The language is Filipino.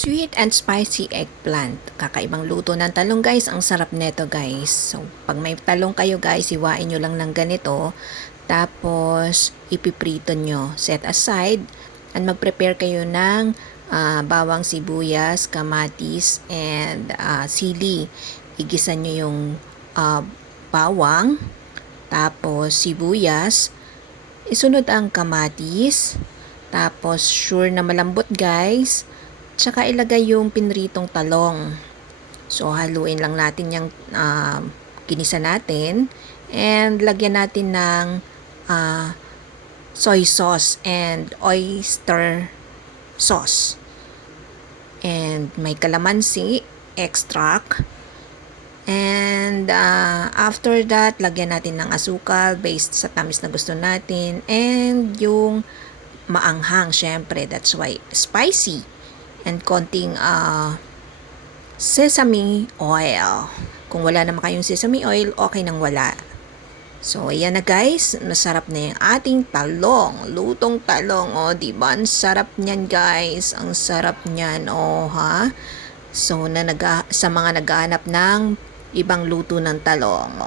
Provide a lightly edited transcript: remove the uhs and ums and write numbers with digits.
Sweet and spicy eggplant. Kakaibang luto ng talong guys. Ang sarap neto guys. So, pag may talong kayo guys, iwain nyo lang ng ganito. Tapos, ipiprito nyo. Set aside. And mag-prepare kayo ng bawang sibuyas, kamatis, and sili. Igisa nyo yung bawang. Tapos, sibuyas. Isunod ang kamatis. Tapos, sure na malambot guys. Tsaka ilagay yung pinritong talong. So, haluin lang natin yung ginisa natin. And lagyan natin ng soy sauce and oyster sauce. And may kalamansi extract. And after that, lagyan natin ng asukal based sa tamis na gusto natin. And yung maanghang, syempre. That's why spicy. And konting sesame oil. Kung wala naman kayong sesame oil, okay nang wala. So, ayan na guys. Masarap na yung ating talong. Lutong talong. O, diba? Ang sarap niyan guys. Ang sarap niyan. O, ha? So, sa mga naghahanap ng ibang luto ng talong.